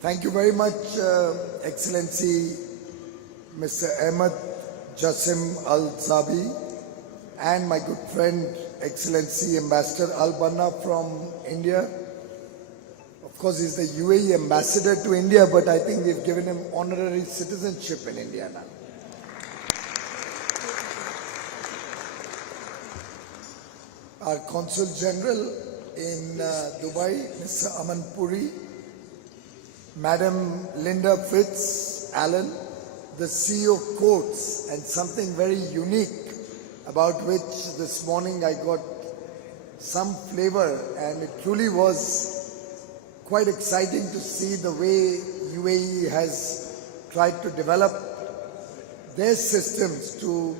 Thank you very much, Excellency Mr. Ahmed Jassim Al-Zabi and my good friend, Excellency Ambassador Al-Banna from India. Of course, he's the UAE ambassador to India, but I think we've given him honorary citizenship in India now. Our Consul General in Dubai, Mr. Aman Puri, Madam Linda Fitz Allen, the CEO of Courts, and something very unique about which this morning I got some flavor, and it truly was quite exciting to see the way UAE has tried to develop their systems to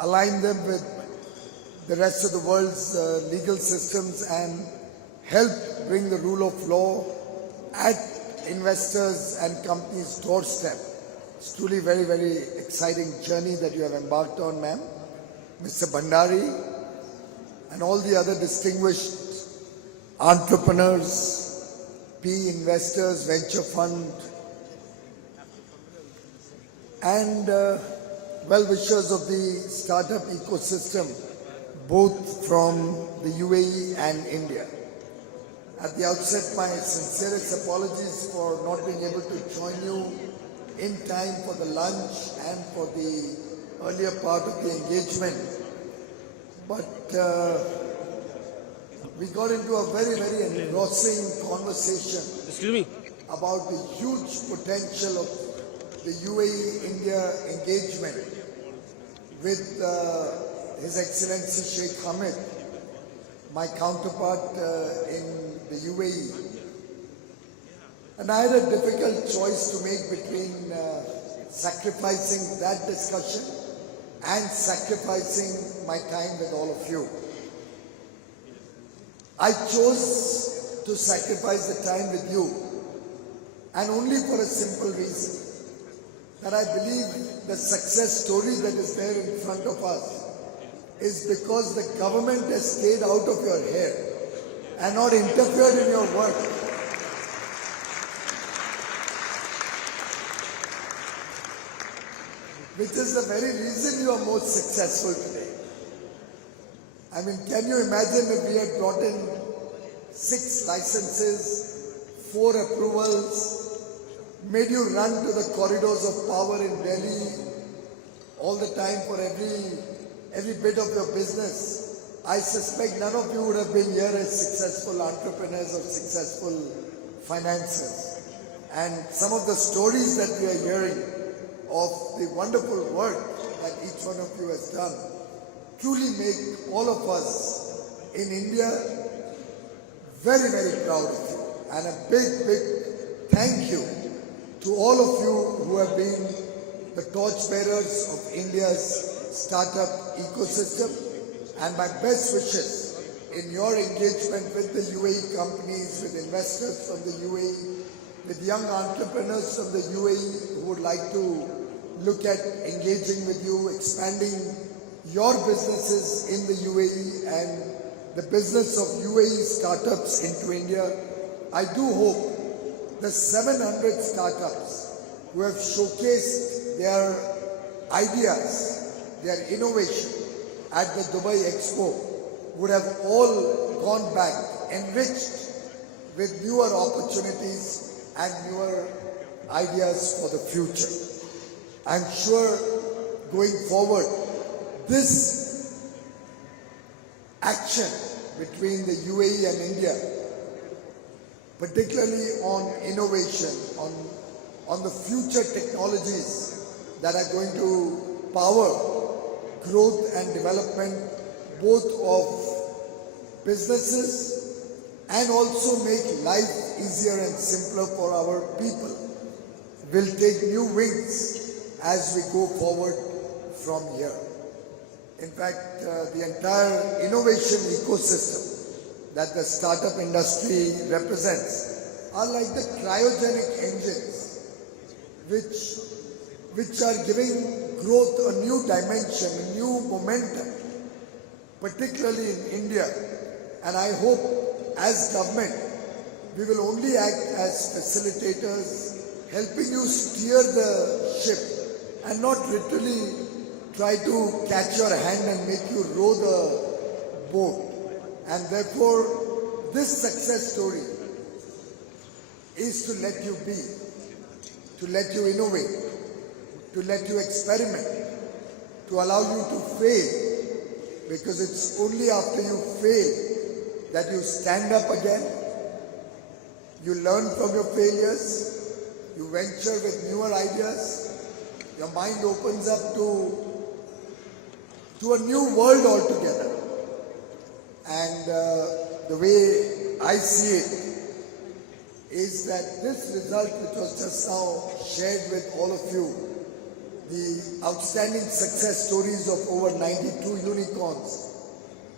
align them with the rest of the world's legal systems and help bring the rule of law at investors and companies' doorstep. It's truly a very, very exciting journey that you have embarked on, ma'am. Mr. Bhandari and all the other distinguished entrepreneurs, PE investors, venture fund, and well-wishers of the startup ecosystem, both from the UAE and India. At the outset, my sincerest apologies for not being able to join you in time for the lunch and for the earlier part of the engagement. But we got into a very, very engrossing conversation about the huge potential of the UAE-India engagement with His Excellency Sheikh Hamid, my counterpart in the UAE. And I had a difficult choice to make between sacrificing that discussion and sacrificing my time with all of you. I chose to sacrifice the time with you, and only for a simple reason, that I believe the success story that is there in front of us is because the government has stayed out of your hair and not interfered in your work. Which is the very reason you are most successful today. I mean, can you imagine if we had brought in 6 licenses, 4 approvals, made you run to the corridors of power in Delhi all the time for every bit of your business? I suspect none of you would have been here as successful entrepreneurs or successful financiers. And some of the stories that we are hearing of the wonderful work that each one of you has done truly make all of us in India very, very proud of you. And a big, big thank you to all of you who have been the torchbearers of India's startup ecosystem, and my best wishes in your engagement with the UAE companies, with investors from the UAE, with young entrepreneurs from the UAE who would like to look at engaging with you, expanding your businesses in the UAE and the business of UAE startups into India. I do hope the 700 startups who have showcased their ideas, their innovation at the Dubai Expo would have all gone back enriched with newer opportunities and newer ideas for the future. I'm sure going forward, this action between the UAE and India, particularly on innovation, on the future technologies that are going to power growth and development both of businesses and also make life easier and simpler for our people, will take new wings as we go forward from here. In fact, the entire innovation ecosystem that the startup industry represents are like the cryogenic engines which are giving growth a new dimension, a new momentum, particularly in India. And I hope as government We will only act as facilitators, helping you steer the ship and not literally try to catch your hand and make you row the boat. And therefore, this success story is to let you be, to let you innovate, to let you experiment, to allow you to fail, because it's only after you fail that you stand up again, you learn from your failures, you venture with newer ideas, your mind opens up to a new world altogether. And the way I see it is that this result, which was just now shared with all of you, the outstanding success stories of over 92 unicorns,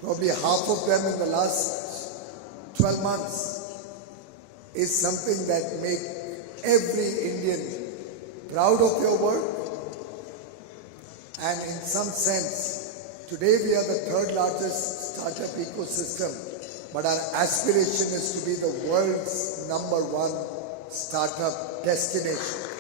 probably half of them in the last 12 months, is something that makes every Indian proud of your work. And in some sense, today we are the third largest startup ecosystem, but our aspiration is to be the world's #1 startup destination.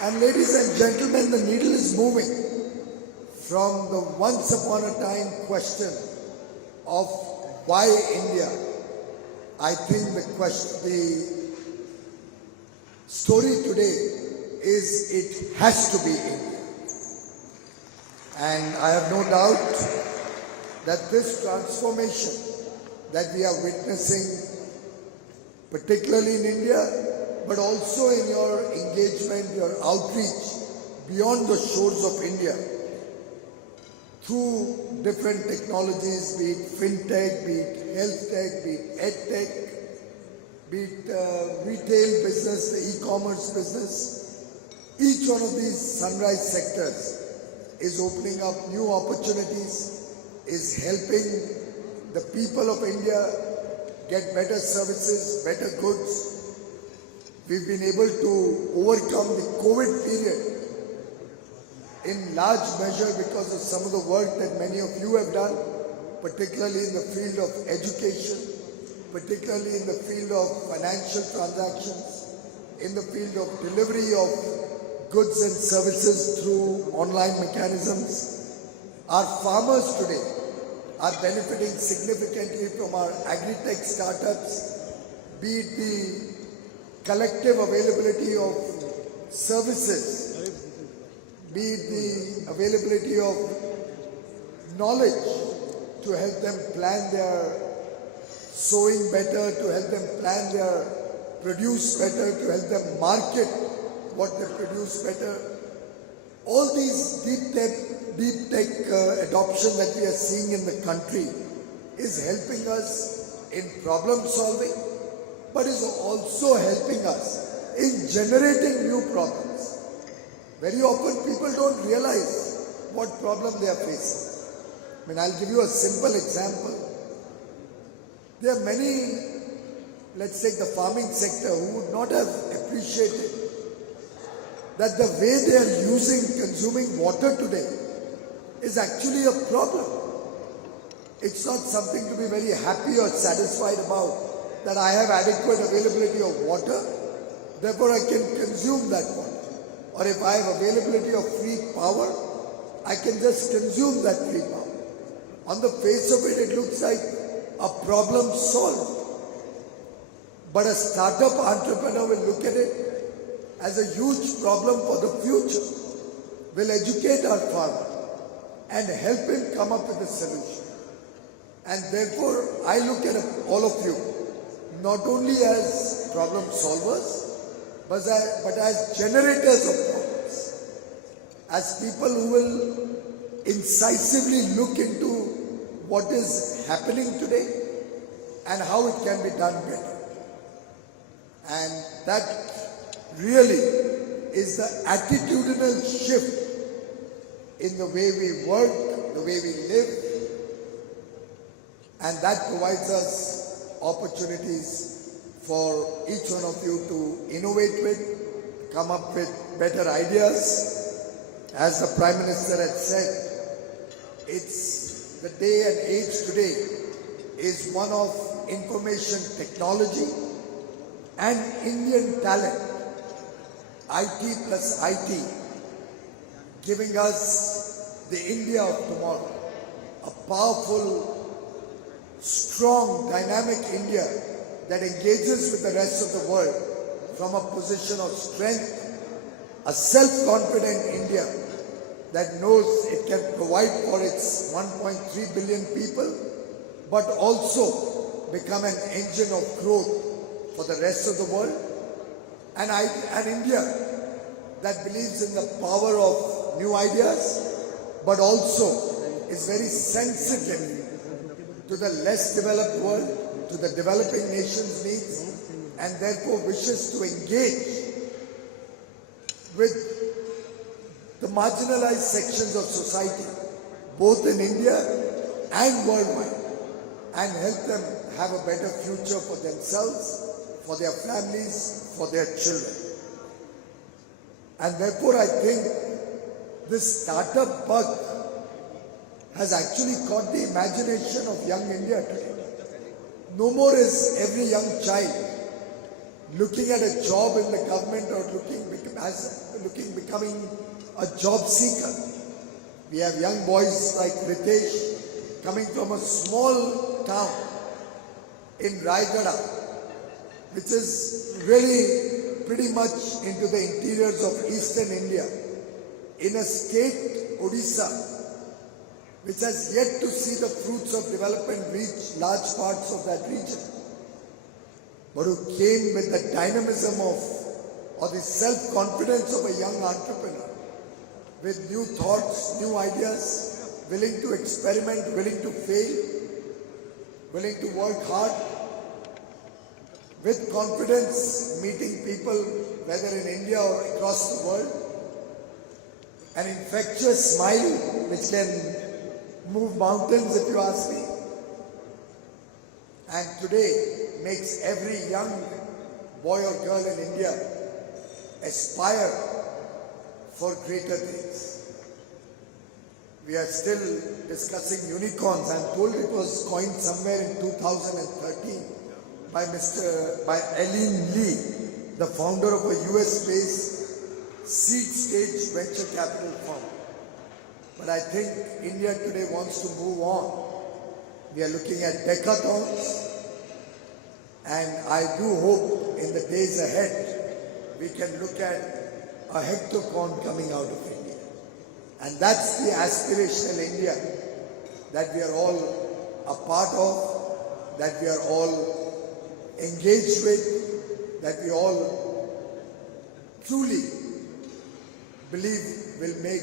And ladies and gentlemen, the needle is moving from the once upon a time question of why India. I think the story today is it has to be India. And I have no doubt that this transformation that we are witnessing, particularly in India, but also in your engagement, your outreach beyond the shores of India, through different technologies, be it fintech, be it health tech, be it edtech, be it retail business, the e-commerce business, each one of these sunrise sectors is opening up new opportunities, is helping the people of India get better services, better goods. We've been able to overcome the COVID period in large measure because of some of the work that many of you have done, particularly in the field of education, particularly in the field of financial transactions, in the field of delivery of goods and services through online mechanisms. Our farmers today are benefiting significantly from our agri-tech startups, be it the collective availability of services, be it the availability of knowledge to help them plan their sowing better, to help them plan their produce better, to help them market what they produce better. All these deep tech adoption that we are seeing in the country is helping us in problem solving, but is also helping us in generating new problems. Very often people don't realize what problem they are facing. I mean, I'll give you a simple example. There are many, let's take the farming sector, who would not have appreciated that the way they are consuming water today is actually a problem. It's not something to be very happy or satisfied about, that I have adequate availability of water, therefore I can consume that water. Or if I have availability of free power, I can just consume that free power. On the face of it, it looks like a problem solved. But a startup entrepreneur will look at it as a huge problem for the future, will educate our farmer and help him come up with a solution. And therefore, I look at all of you not only as problem solvers, but as generators of problems, as people who will incisively look into what is happening today and how it can be done better. And that really is the attitudinal shift in the way we work, the way we live, and that provides us opportunities for each one of you to innovate with, come up with better ideas. As the Prime Minister had said, it's the day and age today is one of information technology and Indian talent, IT plus IT, giving us the India of tomorrow, a powerful, strong, dynamic India that engages with the rest of the world from a position of strength, a self-confident India that knows it can provide for its 1.3 billion people, but also become an engine of growth for the rest of the world, and an India that believes in the power of new ideas, but also is very sensitive to the less developed world, to the developing nations' needs, and therefore wishes to engage with the marginalized sections of society, both in India and worldwide, and help them have a better future for themselves, for their families, for their children. And therefore I think this startup bug has actually caught the imagination of young India today. No more is every young child looking at a job in the government or becoming a job seeker. We have young boys like Ritesh coming from a small town in Rajya, which is really pretty much into the interiors of eastern India, in a state, Odisha, which has yet to see the fruits of development reach large parts of that region, but who came with the dynamism or the self-confidence of a young entrepreneur, with new thoughts, new ideas, willing to experiment, willing to fail, willing to work hard, with confidence, meeting people, whether in India or across the world, an infectious smile which can move mountains, if you ask me, and today makes every young boy or girl in India aspire for greater things. We are still discussing unicorns. I'm told it was coined somewhere in 2013 by Eileen Lee, the founder of a US-based seed stage venture capital firm. But I think India today wants to move on. We are looking at decathlons, and I do hope in the days ahead we can look at a hectathon coming out of India. And that's the aspirational India that we are all a part of, that we are all engaged with, that we all truly believe will make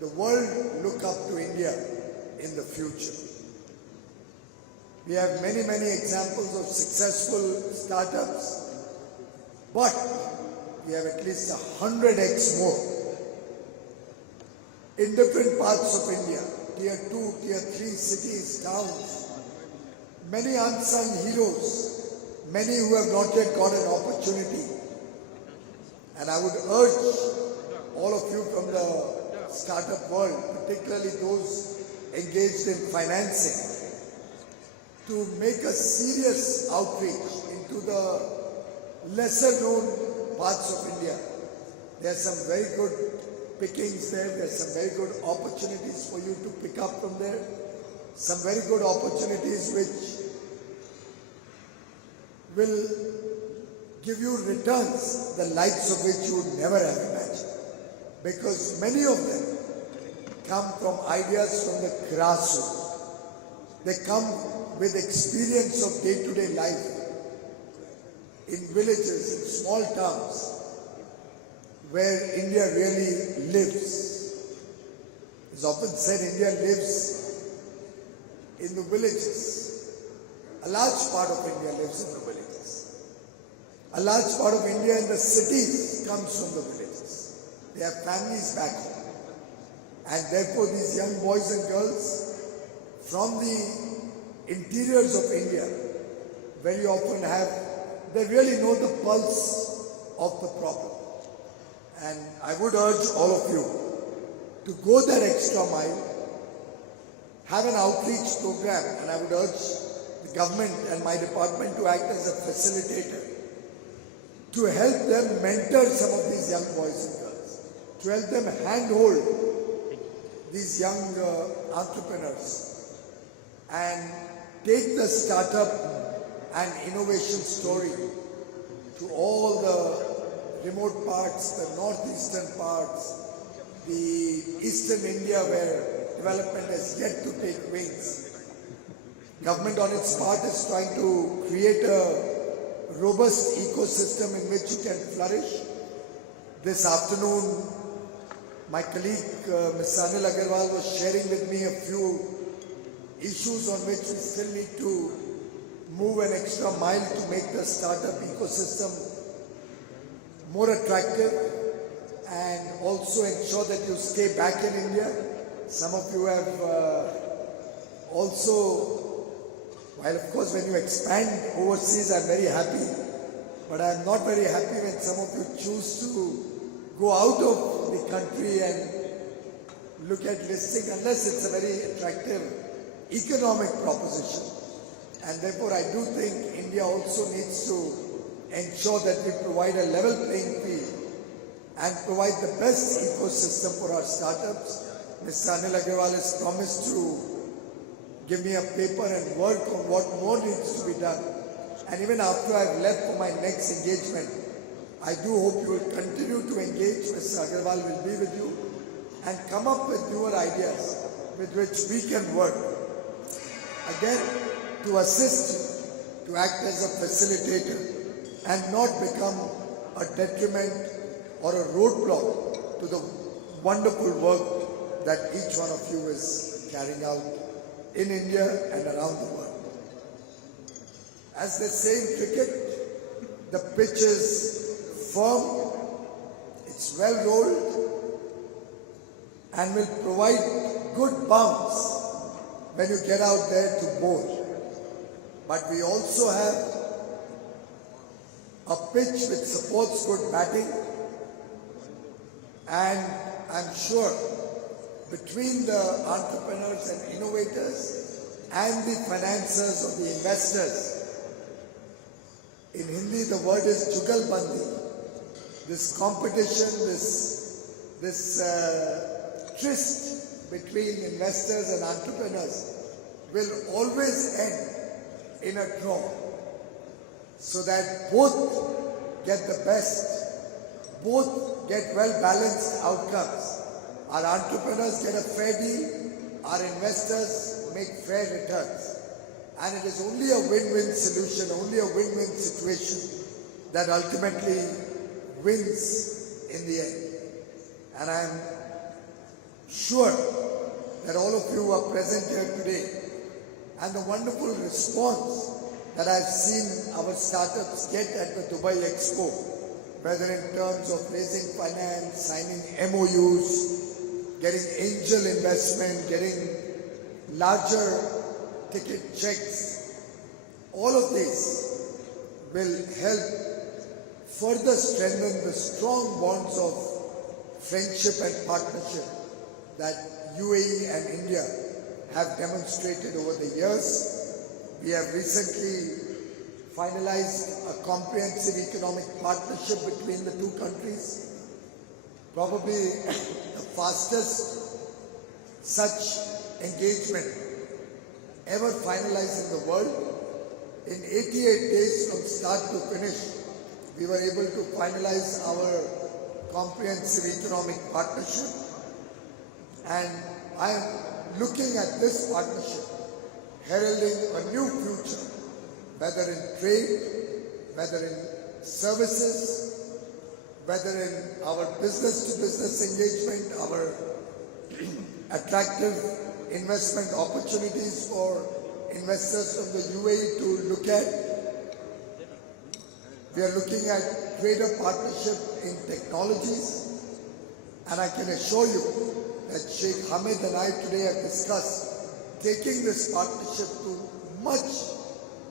the world look up to India in the future. We have many, many examples of successful startups, but we have at least 100x more in different parts of India, tier 2, tier 3 cities, towns. Many unsung heroes, many who have not yet got an opportunity. And I would urge all of you from the startup world, particularly those engaged in financing, to make a serious outreach into the lesser known parts of India. There are some very good pickings there, there are some very good opportunities for you to pick up from there, some very good opportunities which will give you returns, the likes of which you would never have imagined. Because many of them come from ideas from the grassroots. They come with experience of day-to-day life in villages, in small towns, where India really lives. It's often said India lives in the villages. A large part of India lives in the villages. A large part of India in the cities comes from the villages. They have families back home. And therefore these young boys and girls from the interiors of India very often they really know the pulse of the problem. And I would urge all of you to go that extra mile, have an outreach program, and I would urge the government and my department to act as a facilitator to help them mentor some of these young boys and girls, to help them handhold these young entrepreneurs and take the startup and innovation story to all the remote parts, the northeastern parts, the eastern India where development has yet to take wings. Government on its part is trying to create a robust ecosystem in which you can flourish. This afternoon, my colleague Ms. Anil Agarwal was sharing with me a few issues on which we still need to move an extra mile to make the startup ecosystem more attractive and also ensure that you stay back in India. Some of you have also, while of course when you expand overseas, I'm very happy, but I'm not very happy when some of you choose to go out of the country and look at listing unless it's a very attractive economic proposition. And therefore I do think India also needs to ensure that we provide a level playing field and provide the best ecosystem for our startups. Mr. Anil Agarwal has promised to give me a paper and work on what more needs to be done. And even after I've left for my next engagement, I do hope you will continue to engage. Mr. Agarwal will be with you and come up with newer ideas with which we can work. Again, to assist you, to act as a facilitator and not become a detriment or a roadblock to the wonderful work that each one of you is carrying out in India and around the world. As they say in cricket, the pitch is firm, it's well rolled and will provide good bounce when you get out there to bowl. But we also have a pitch which supports good batting, and I'm sure between the entrepreneurs and innovators and the financiers or the investors, in Hindi the word is jugalbandi. This competition, this tryst between investors and entrepreneurs will always end in a draw, so that both get the best, both get well-balanced outcomes. Our entrepreneurs get a fair deal, our investors make fair returns. And it is only a win-win solution, only a win-win situation that ultimately wins in the end. And I am sure that all of you are present here today, and the wonderful response that I've seen our startups get at the Dubai Expo, whether in terms of raising finance, signing MOUs, getting angel investment, getting larger ticket checks, all of these will help further strengthen the strong bonds of friendship and partnership that UAE and India have demonstrated over the years. We have recently finalized a comprehensive economic partnership between the two countries, probably the fastest such engagement ever finalized in the world. In 88 days from start to finish, we were able to finalize our comprehensive economic partnership, and I am looking at this partnership heralding a new future, whether in trade, whether in services, whether in our business-to-business engagement, our attractive investment opportunities for investors from the UAE to look at. We are looking at greater partnership in technologies, and I can assure you that Sheikh Hamid and I today have discussed taking this partnership to much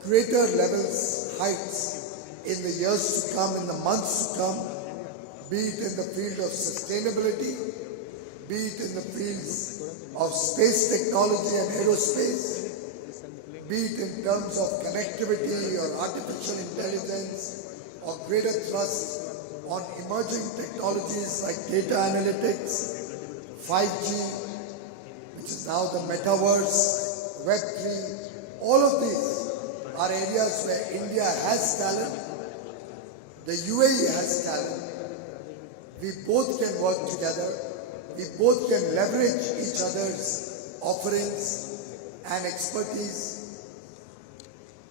greater levels, heights in the years to come, in the months to come, be it in the field of sustainability, be it in the fields of space technology and aerospace, be it in terms of connectivity or artificial intelligence or greater thrust on emerging technologies like data analytics, 5G, which is now the metaverse, Web3, all of these are areas where India has talent, the UAE has talent. We both can work together, we both can leverage each other's offerings and expertise.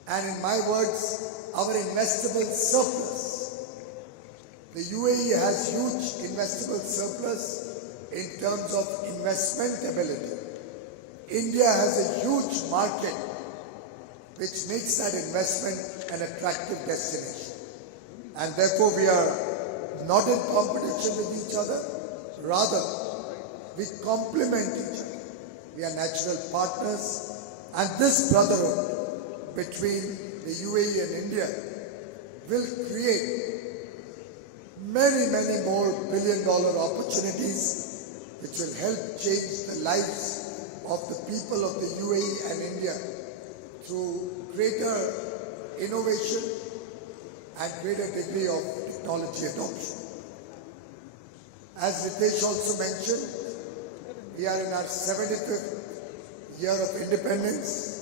And in my words, our investable surplus. The UAE has huge investable surplus in terms of investment ability. India has a huge market which makes that investment an attractive destination. And therefore we are not in competition with each other, rather we complement each other. We are natural partners, and this brotherhood between the UAE and India will create many, many more billion-dollar opportunities which will help change the lives of the people of the UAE and India through greater innovation and greater degree of technology adoption. As Ritesh also mentioned, we are in our 75th year of independence.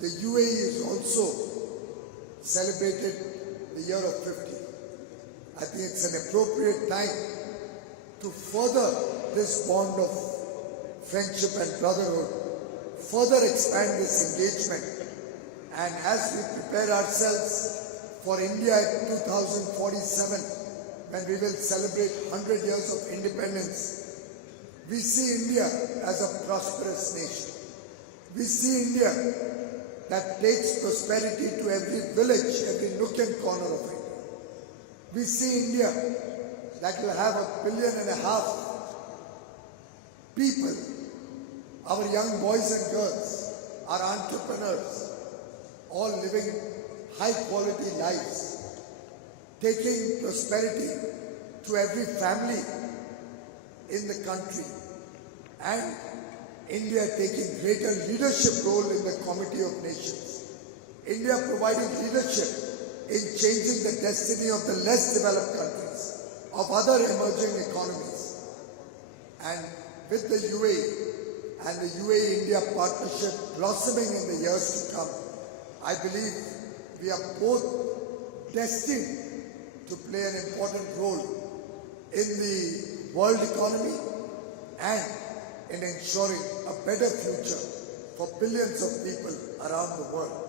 The UAE is also celebrated the year of 50. I think it's an appropriate time to further this bond of friendship and brotherhood, further expand this engagement, and as we prepare ourselves for India in 2047, when we will celebrate 100 years of independence, we see India as a prosperous nation. We see India that takes prosperity to every village, every nook and corner of India. We see India that will have 1.5 billion people, our young boys and girls, our entrepreneurs, all living high quality lives, taking prosperity to every family in the country, and India taking greater leadership role in the Committee of Nations. India providing leadership in changing the destiny of the less developed countries, of other emerging economies. And with the UAE and the UAE-India partnership blossoming in the years to come, I believe we are both destined to play an important role in the world economy and in ensuring a better future for billions of people around the world.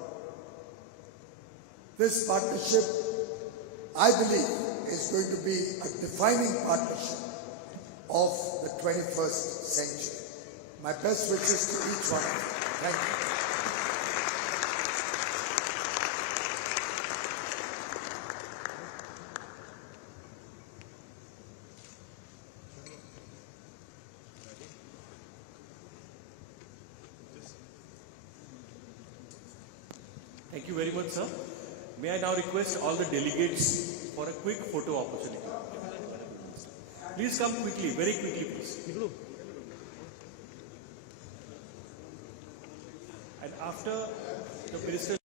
This partnership, I believe, is going to be a defining partnership of the 21st century. My best wishes to each one of you. Thank you. Thank you very much, sir. May I now request all the delegates for a quick photo opportunity. Please come quickly, very quickly, please. And after the minister